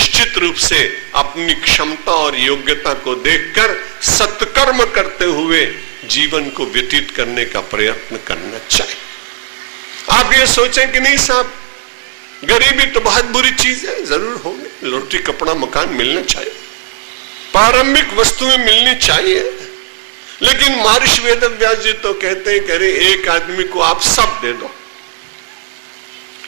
निश्चित रूप से अपनी क्षमता और योग्यता को देखकर सत्कर्म करते हुए जीवन को व्यतीत करने का प्रयत्न करना चाहिए। आप ये सोचें कि नहीं साहब, गरीबी तो बहुत बुरी चीज है, जरूर होगी, रोटी कपड़ा मकान मिलना चाहिए, प्रारंभिक वस्तुएं मिलनी चाहिए, लेकिन महर्षि वेदव्यास जी तो कहते हैं, कह रहे एक आदमी को आप सब दे दो।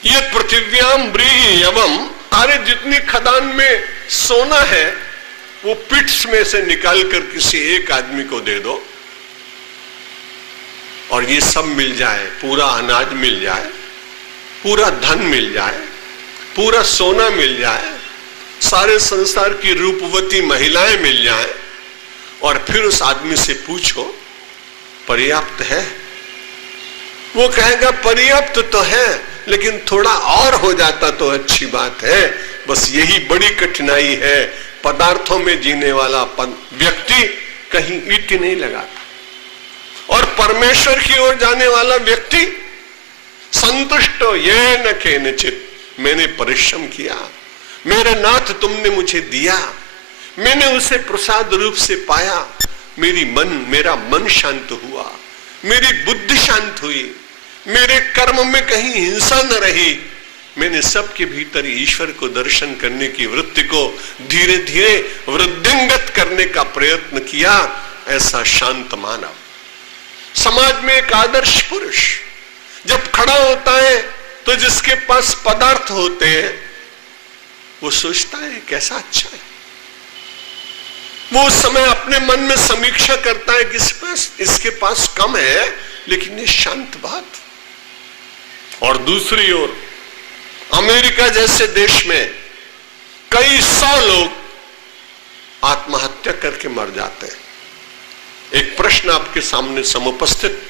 ये पृथिव्याम ब्रीहि यवम, अरे जितनी खदान में सोना है वो पिट्स में से निकालकर किसी एक आदमी को दे दो और ये सब मिल जाए, पूरा अनाज मिल जाए, पूरा धन मिल जाए, पूरा सोना मिल जाए, सारे संसार की रूपवती महिलाएं मिल जाएं, और फिर उस आदमी से पूछो पर्याप्त है? वो कहेगा पर्याप्त तो है, लेकिन थोड़ा और हो जाता तो अच्छी बात है। बस यही बड़ी कठिनाई है, पदार्थों में जीने वाला व्यक्ति कहीं ईट नहीं लगाता, और परमेश्वर की ओर जाने वाला व्यक्ति संतुष्ट हो, ये न केनचित, मैंने परिश्रम किया, मेरे नाथ तुमने मुझे दिया, मैंने उसे प्रसाद रूप से पाया, मेरा मन शांत हुआ, मेरी बुद्धि शांत हुई, मेरे कर्म में कहीं हिंसा न रही, मैंने सबके भीतर ईश्वर को दर्शन करने की वृत्ति को धीरे धीरे वृद्धिंगत करने का प्रयत्न किया। ऐसा शांत मानव समाज में एक आदर्श पुरुष जब खड़ा होता है तो जिसके पास पदार्थ होते हैं वो सोचता है कैसा अच्छा है, वो उस समय अपने मन में समीक्षा करता है कि इसके पास कम है लेकिन ये शांत बात। और दूसरी ओर अमेरिका जैसे देश में कई 100 लोग आत्महत्या करके मर जाते हैं। एक प्रश्न आपके सामने समुपस्थित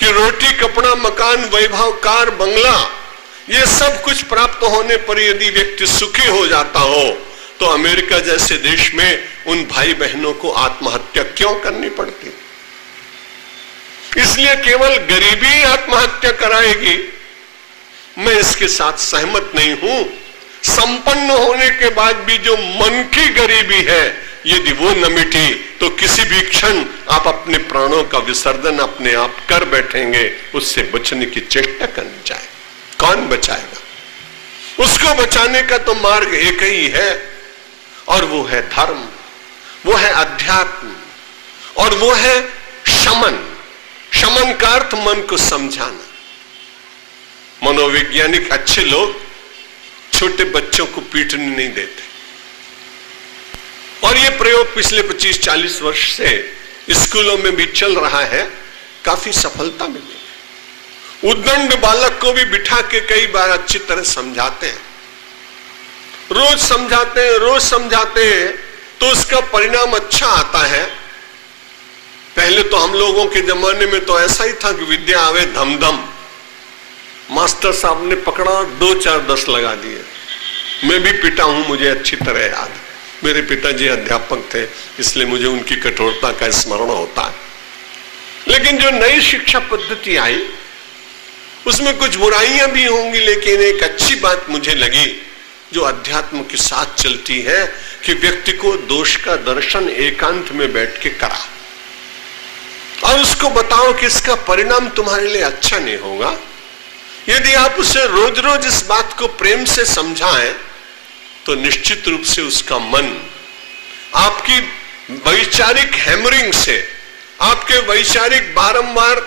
कि रोटी कपड़ा मकान वैभव कार बंगला ये सब कुछ प्राप्त होने पर यदि व्यक्ति सुखी हो जाता हो तो अमेरिका जैसे देश में उन भाई बहनों को आत्महत्या क्यों करनी पड़ती? इसलिए केवल गरीबी आत्महत्या कराएगी, मैं इसके साथ सहमत नहीं हूं। संपन्न होने के बाद भी जो मन की गरीबी है यदि वो न मिटी तो किसी भी क्षण आप अपने प्राणों का विसर्जन अपने आप कर बैठेंगे। उससे बचने की चेष्टा करनी चाहिए। कौन बचाएगा? उसको बचाने का तो मार्ग एक ही है और वो है धर्म, वो है अध्यात्म और वो है शमन। शमन का अर्थ मन को समझाना। मनोवैज्ञानिक अच्छे लोग छोटे बच्चों को पीटने नहीं देते और ये प्रयोग पिछले 25-40 वर्ष से स्कूलों में भी चल रहा है, काफी सफलता मिली। उद्दंड बालक को भी बिठा के कई बार अच्छी तरह समझाते हैं, रोज समझाते हैं तो उसका परिणाम अच्छा आता है। पहले तो हम लोगों के जमाने में तो ऐसा ही था कि विद्या आवे धमधम, मास्टर साहब ने पकड़ा 2 4 10 लगा दिए। मैं भी पिटा हूं, मुझे अच्छी तरह याद है। मेरे पिताजी अध्यापक थे इसलिए मुझे उनकी कठोरता का स्मरण होता है। लेकिन जो नई शिक्षा पद्धति आई उसमें कुछ बुराइयां भी होंगी, लेकिन एक अच्छी बात मुझे लगी जो अध्यात्म के साथ चलती है कि व्यक्ति को दोष का दर्शन एकांत में बैठ के करा और उसको बताओ कि इसका परिणाम तुम्हारे लिए अच्छा नहीं होगा। यदि आप उसे रोज रोज इस बात को प्रेम से समझाएं तो निश्चित रूप से उसका मन आपकी वैचारिक हैमरिंग से, आपके वैचारिक बारंबार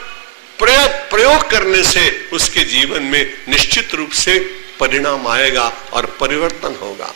प्रयोग करने से उसके जीवन में निश्चित रूप से परिणाम आएगा और परिवर्तन होगा।